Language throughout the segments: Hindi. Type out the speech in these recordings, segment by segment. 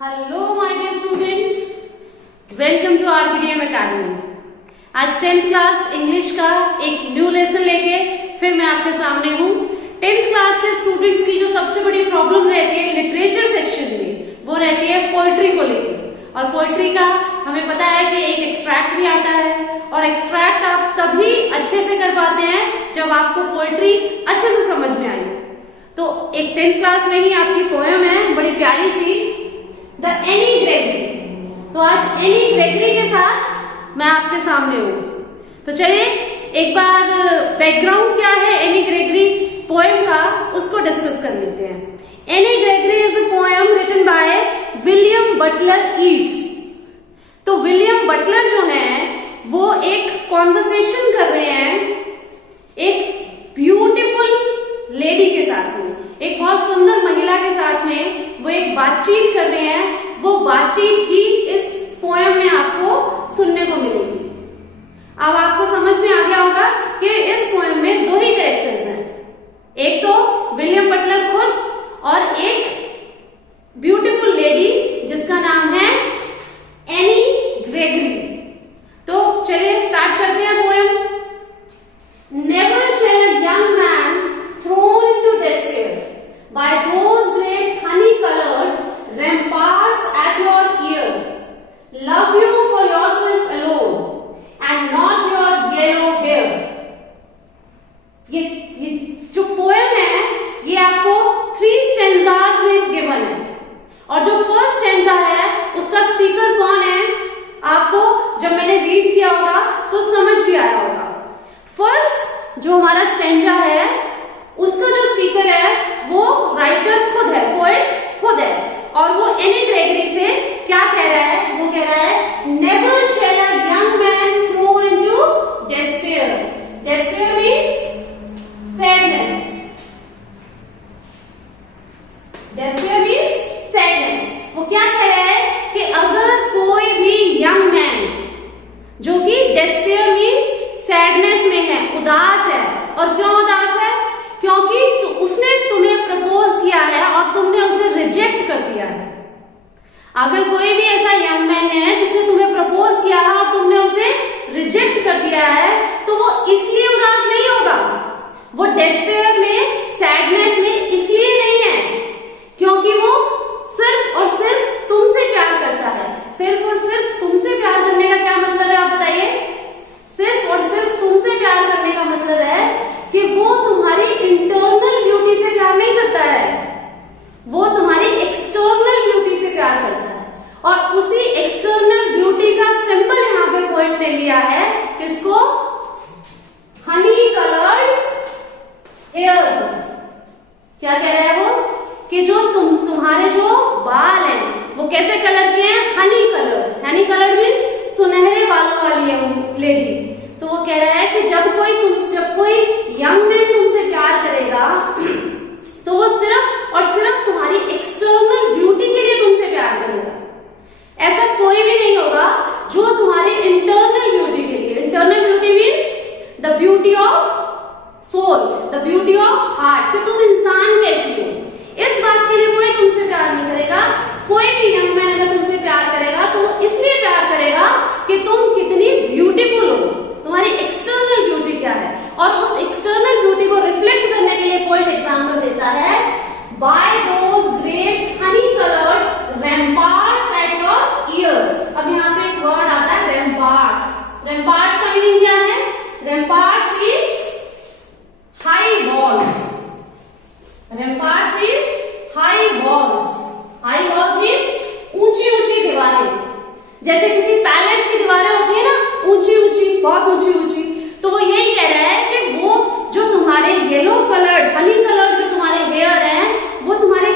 Hello my dear students, welcome to RPDM academy. आज 10th क्लास इंग्लिश का एक न्यू लेसन लेके फिर मैं आपके सामने हूँ। 10th क्लास के स्टूडेंट्स की जो सबसे बड़ी प्रॉब्लम रहती है लिटरेचर सेक्शन में, वो रहती है पोएट्री को लेकर। और पोएट्री का हमें पता है कि एक एक्सट्रैक्ट भी आता है, और एक्सट्रैक्ट आप तभी अच्छे से कर पाते हैं जब आपको पोएट्री अच्छे से समझ में आई। तो एक 10th क्लास में ही आपकी पोएम है बड़ी प्यारी सी, द एनी ग्रेगरी। तो आज एनी ग्रेगरी के साथ मैं आपके सामने हूं। तो चलिए एक बार बैकग्राउंड क्या है एनी ग्रेगरी पोएम का, उसको डिस्कस कर लेते हैं। Annie Gregory is a poem written by William Butler Yeats. तो विलियम बटलर जो है वो एक कॉन्वर्सेशन कर रहे हैं एक ब्यूटीफुल लेडी के साथ में, एक बहुत सुंदर महिला के साथ में वो एक बातचीत कर रहे हैं। वो बातचीत ही इस पोएम में आपको सुनने को मिलेगी। अब आपको समझ में आ गया होगा कि इस पोएम में दो ही कैरेक्टर्स हैं, एक तो विलियम बटलर खुद और एक ब्यूटीफुल लेडी जिसका नाम है एनी ग्रेगरी। तो चलिए स्टार्ट करते हैं poem. Never shall a young man thrown into despair by those great honey-colored ramparts at your ear love you for yourself alone and not your yellow hair। ये जो पोएम है ये आपको 3 स्टेंजास में गिवन है, और जो फर्स्ट स्टेंजा है उसका स्पीकर कौन है आपको जब मैंने रीड किया होगा तो समझ भी आया होगा। फर्स्ट जो हमारा स्टेंजा है उसका जो स्पीकर है वो राइटर खुद है, पोएट खुद है, और वो एनी ग्रेगरी से क्या कह रहा है? वो कह रहा है never shall a young man throw into despair. Despair means sadness. Despair means sadness. वो क्या कह रहा है कि अगर कोई भी यंग मैन जो कि डेस्पेयर मींस सैडनेस में है, उदास है, और क्यों उदास है? क्योंकि उसने तुम्हें प्रपोज किया है और तुमने उसे रिजेक्ट कर दिया है। अगर कोई भी ऐसा यंग मैन है जिसने तुम्हें प्रपोज किया है और तुमने उसे रिजेक्ट कर दिया है, तो वो इसलिए उदास नहीं होगा, वो डेस्पेयर में, सैडनेस में इसलिए नहीं है क्योंकि वो सिर्फ और सिर्फ तुमसे प्यार करता है। सिर्फ और सिर्फ तुमसे प्यार करने का क्या मतलब है आप बताइए? सिर्फ और सिर्फ तुमसे प्यार करने का मतलब है कि वो तुम्हारी इंटरनल ब्यूटी से प्यार नहीं करता है, वो तुम्हारी एक्सटर्नल ब्यूटी से प्यार करता है। और उसी एक्सटर्नल ब्यूटी का सिंबल यहाँ पे पोएट ने लिया है, किसको? Honey coloured hair. क्या कह रहा है वो? कि जो तुम्हारे जो बाल हैं वो कैसे कलर के हैं? Honey coloured. Honey coloured means सुनहरे बालों वाली है वो लेडी। तो वो कह रहा है कि जब कोई यंग मैन तुमसे प्यार करेगा तो वो सिर्फ और सिर्फ तुम्हारी एक्सटर्नल ब्यूटी के लिए तुमसे प्यार करेगा। ऐसा कोई भी नहीं होगा जो तुम्हारी इंटरनल ब्यूटी के लिए, internal beauty means the beauty of soul, the beauty of heart, कि तुम इंसान कैसी हो, इस बात के लिए कोई तुमसे प्यार नहीं करेगा। कोई भी यंग मैन अगर तुमसे प्यार करेगा तो वो इसलिए प्यार करेगा कि तुम कितनी ब्यूटीफुल हो, तुम्हारी एक्सटर्नल ब्यूटी क्या है। और उस एक्सटर्नल ब्यूटी को रिफ्लेक्ट करने के लिए पोएट एग्जांपल देता है by those great honey coloured ramparts at your ear. अब यहाँ पे एक वर्ड आता है रैम्पार्ट्स। रैम्पार्ट्स का मीनिंग क्या है? Ramparts means high walls. Ramparts means high walls. High walls means ऊंची ऊंची दीवारें। जैसे किसी पैलेस की दीवारें होती है ना, ऊंची ऊंची, बहुत ऊंची ऊंची, तो वो यही कह रहा है कि वो जो तुम्हारे येलो कलर्ड, हनी कलर्ड जो तुम्हारे हेयर हैं, वो तुम्हारे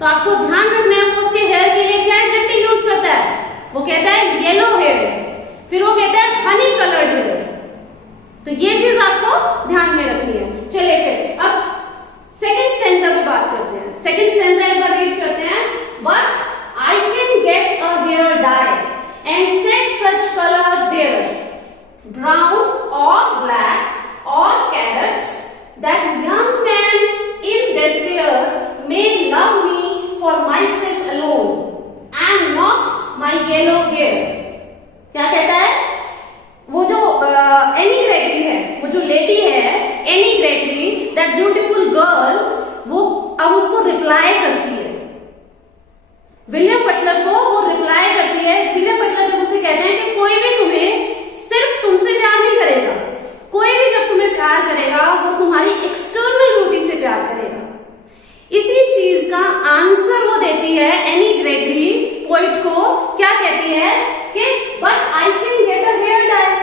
तो आपको ध्यान रखना है वो उसके हेयर के लिए क्या एडजेक्टिव यूज करता है। वो कहता है येलो हेयर, फिर वो कहता है हनी कलर्ड हेयर। तो ये चीज आपको ध्यान में रखनी है। चलिए फिर अब सेकंड स्टेंजा की बात करते हैं। सेकंड स्टेंजा एक बार रीड करते हैं। But I can get a hair dye and set such colour there, brown और ब्लैक और carrot, that young man in despair may love me for myself alone and not my yellow hair। क्या कहता है? वो जो एनी ग्रेगरी है, वो जो लेडी है any Gregory, that beautiful girl, वो अब उसको रिप्लाई करती है विलियम बटलर को। वो रिप्लाई करती है। विलियम बटलर जब उसे कहते हैं कि कोई भी तुम्हें सिर्फ तुमसे प्यार नहीं करेगा, कोई भी जब तुम्हें प्यार करेगा वो तुम्हारी एक्सटर्नल ब्यूटी से प्यार करेगा। इसी चीज का आंसर वो देती है एनी ग्रेगरी पोइट को। क्या कहती है कि but I can get a hair dye,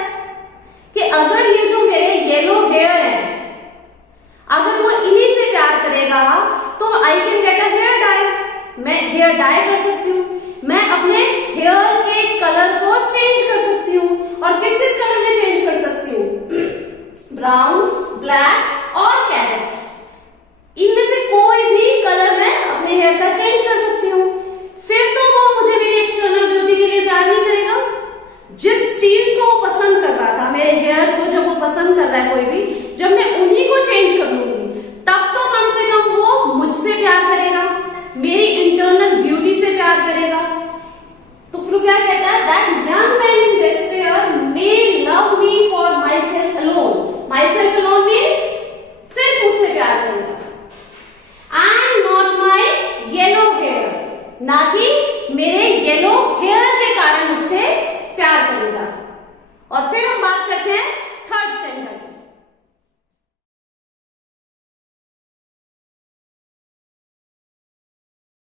कि अगर ये जो मेरे येलो हेयर है अगर वो इन्हीं से प्यार करेगा तो I can get a hair dye, मैं हेयर डाई कर सकती हूँ, मैं अपने हेयर के कलर को चेंज कर सकती हूँ। और किस किस कलर में चेंज कर सकती हूँ? ब्राउन, ब्लैक और कैरेट, इनमें से कोई भी कलर